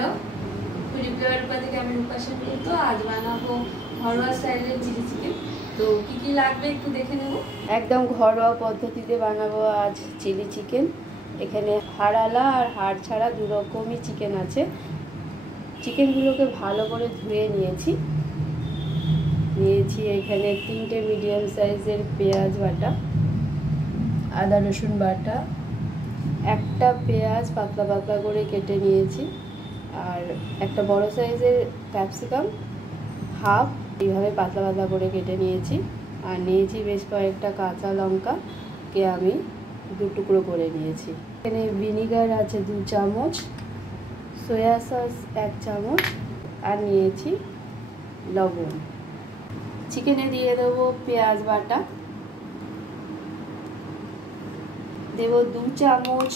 Hello, রূপা থেকে আমি রূপা সেনগুপ্ত। আজ বানাবো ঘরোয়া স্টাইলের চিলি চিকেন। তো কি কি লাগবে একটু দেখে নেব। একদম ঘরোয়া পদ্ধতিতে বানাবো আজ চিলি চিকেন। এখানে হাড়ালা আর হাড় ছাড়া দু রকমই চিকেন আছে। চিকেনগুলোকে ভালো করে ধুয়ে নিয়েছি এখানে 3টে মিডিয়াম সাইজের পেঁয়াজ বাটা, আদা রসুন বাটা, একটা পেঁয়াজ পাতলা পাতলা করে কেটে নিয়েছি, আর একটা বড় সাইজের ক্যাপসিকাম হাফ এইভাবে পাতলা পাতলা করে কেটে নিয়েছি, আর নিয়েছি বেশ কয়েকটা কাঁচা লঙ্কাকে আমি 2 টুকরো করে নিয়েছি। এখানে ভিনিগার আছে 2 চামচ, সয়া সস 1 চামচ, আর নিয়েছি লবণ। চিকেনে দিয়ে দেবো পেঁয়াজ বাটা, দেব 2 চামচ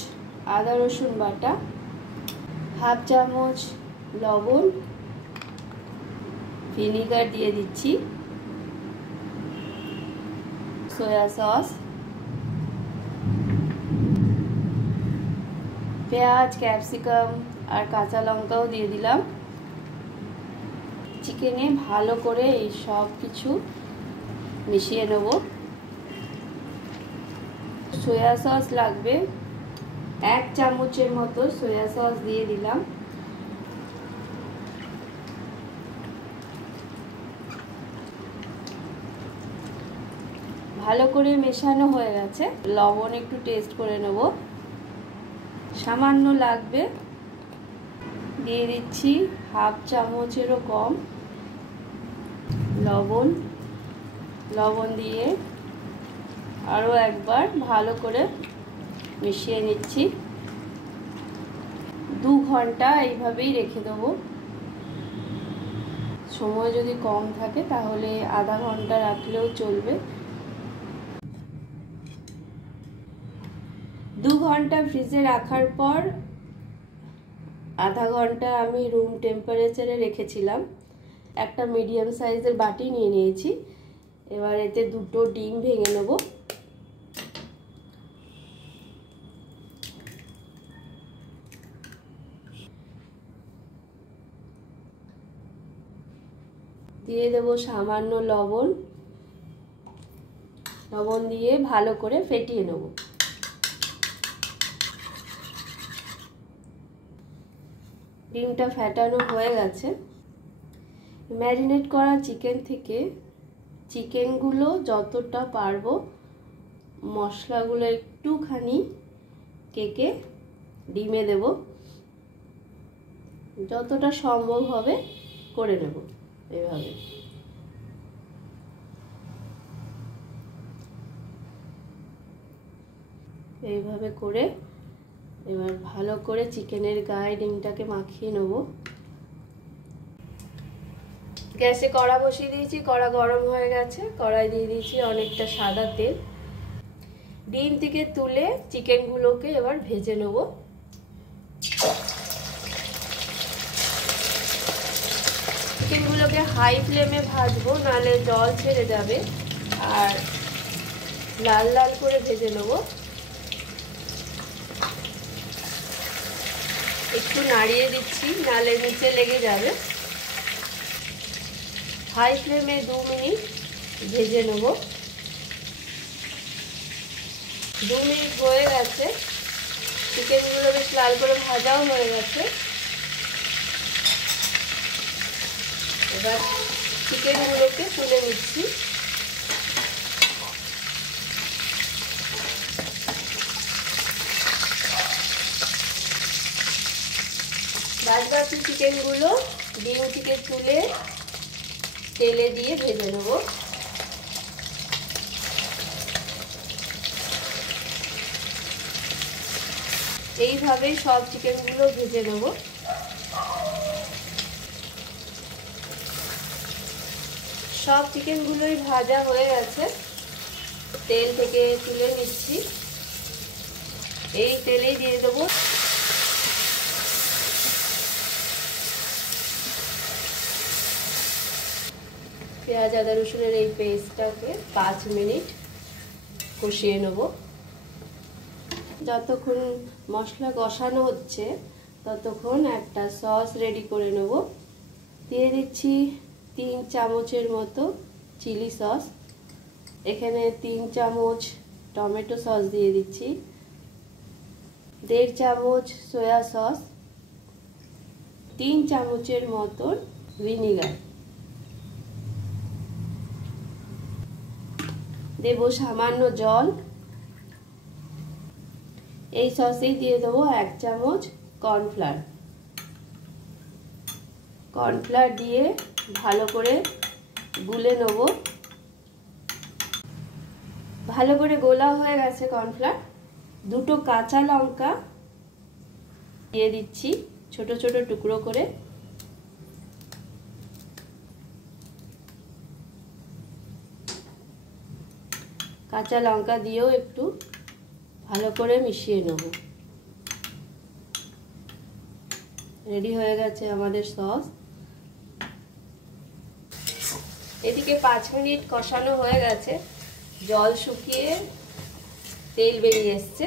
আদা রসুন বাটা, হাফ চামচ লবণ, ভিনিগার দিয়ে দিচ্ছি, সয়া সস, পেঁয়াজ ক্যাপসিকাম আর কাঁচা লঙ্কাও দিয়ে দিলাম। চিকেনে ভালো করে এই সব কিছু মিশিয়ে নেব। সয়া সস লাগবে 1 চামচের মতো, সয়া সস দিয়ে দিলাম। ভালো করে মেশানো হয়ে গেছে। লবণ একটু টেস্ট করে নেব, সামান্য লাগবে। দিয়ে দিচ্ছি হাফ চামচেরও কম লবণ দিয়ে আরও একবার ভালো করে মিশিয়ে নিচ্ছি। 2 ঘন্টা এইভাবেই রেখে দেবো। সময় যদি কম থাকে তাহলে আধা ঘন্টা রাখলেও চলবে। 2 ঘন্টা ফ্রিজে রাখার পর আধা ঘন্টা আমি রুম টেম্পারেচারে রেখেছিলাম। একটা মিডিয়াম সাইজের বাটি নিয়ে নিয়েছি। এবার এতে 2টো ডিম ভেঙে নেব। দিয়ে দেব সামান্য লবণ দিয়ে ভালো করে ফেটিয়ে নেব। ডিমটা ফেটানো হয়ে গেছে। ম্যারিনেট করা চিকেন থেকে চিকেনগুলো যতটা পারবো মশলাগুলো একটুখানি কেকে ডিমে দেব, যতটা সম্ভব হবে করে নেব। এইভাবে করে এবার ভালো করে চিকেনের গায়ে ডিমটাকে মাখিয়ে নেব। গ্যাসে কড়া বসিয়ে দিয়েছি, কড়া গরম হয়ে গেছে। কড়াই দিয়ে দিয়েছি অনেকটা সাদা তেল। ডিম থেকে তুলে চিকেনগুলোকে এবার ভেজে নেব। চিকেনগুলোকে হাই ফ্লেমে ভাজবো, নাহলে জল ছেড়ে যাবে। আর লাল লাল করে ভেজে নেব। একটু নাড়িয়ে দিচ্ছি, নাহলে নিচে লেগে যাবে। হাই ফ্লেমে 2 মিনিট ভেজে নেব। 2 মিনিট হয়ে গেছে। চিকেনগুলো বেশ লাল করে ভাজাও হয়ে গেছে। এবার চিকেনগুলোকে তুলে নিচ্ছি। বাকি চিকেনগুলো ডিম থেকে তুলে তেলে দিয়ে ভেজে নেব। এইভাবেই সব চিকেনগুলো ভেজে নেব। সব চিকেনগুলোই ভাজা হয়ে গেছে। তেল থেকে তুলে নিচ্ছি। এই তেলেই দিয়ে দেবো পেঁয়াজ আদা রসুনের এই পেস্টটাকে 5 মিনিট কষিয়ে নেব। যতক্ষণ মশলা কষানো হচ্ছে ততক্ষণ একটা সস রেডি করে নেব। দিয়ে দিচ্ছি 3 চামচের মতো চিলি সস, এখানে 3 চামচ টমেটো সস দিয়ে দিচ্ছি, 1.5 চামচ সয়া সস, 3 চামচের মতো ভিনিগার, দেব সামান্য জল। এই সসেই দিয়ে দেবো 1 চামচ কর্নফ্লাওয়ার দিয়ে ভালো করে গুলে নেব। ভালো করে গোলা হয়ে গেছে কর্নফ্লাওয়ার। 2টো কাঁচা লঙ্কা দিয়ে দিচ্ছি ছোট ছোট টুকরো করে। কাঁচা লঙ্কা দিয়েও একটু ভালো করে মিশিয়ে নেব। রেডি হয়ে গেছে আমাদের সস। এদিকে 5 মিনিট কষানো হয়ে গেছে, জল শুকিয়ে তেল বেরিয়ে এসছে।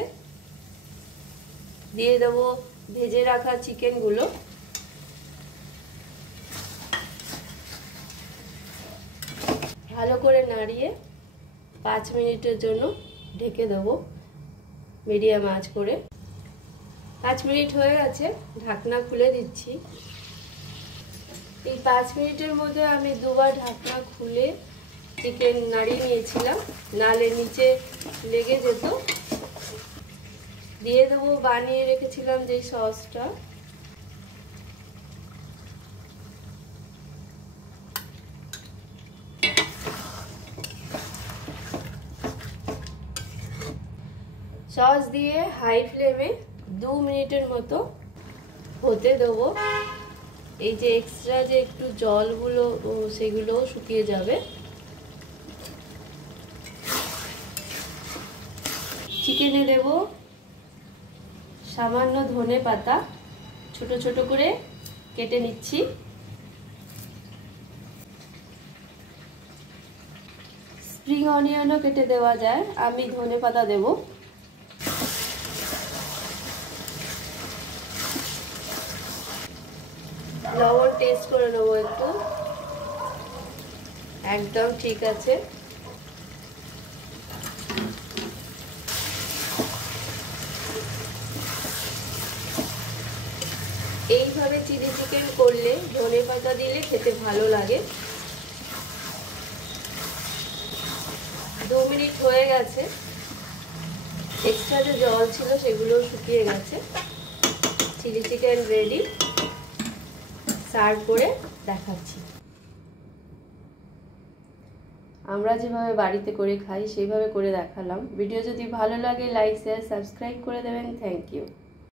দিয়ে দেবো ভেজে রাখা চিকেনগুলো। ভালো করে নাড়িয়ে 5 মিনিটের জন্য ঢেকে দেবো মিডিয়াম আঁচ করে। 5 মিনিট হয়ে গেছে, ঢাকনা খুলে দিচ্ছি। এই 5 মিনিটের মধ্যে আমি 2বার ঢাকনা খুলে চিকেন নাড়িয়ে নিয়েছিলাম, নালে নিচে লেগে যেত। দিয়ে দেবো বানিয়ে রেখেছিলাম যে সসটা। সস দিয়ে হাই ফ্লেমে 2 মিনিটের মতো হতে দেবো। এই যে এক্সট্রা যে একটু জলগুলো সেগুলোও শুকিয়ে যাবে। চিকেনে দেব সামান্য ধনে পাতা, ছোট ছোট করে কেটে নিচ্ছি। স্প্রিং অনিয়নও কেটে দেওয়া যায়, আমি ধনে পাতা দেব। লবণ টেস্ট করে নেবো একটু, একদম ঠিক আছে। এইভাবে চিলি চিকেন করলে ধনে পাতা দিলে খেতে ভালো লাগে। 2 মিনিট হয়ে গেছে, এক্সট্রা যে জল ছিল সেগুলো শুকিয়ে গেছে। চিলি চিকেন রেডি, সার্ভ করে দেখাচ্ছি। আমরা যেভাবে বাড়িতে করে খাই সেইভাবে করে দেখালাম। ভিডিও যদি ভালো লাগে লাইক শেয়ার সাবস্ক্রাইব করে দেবেন। Thank you.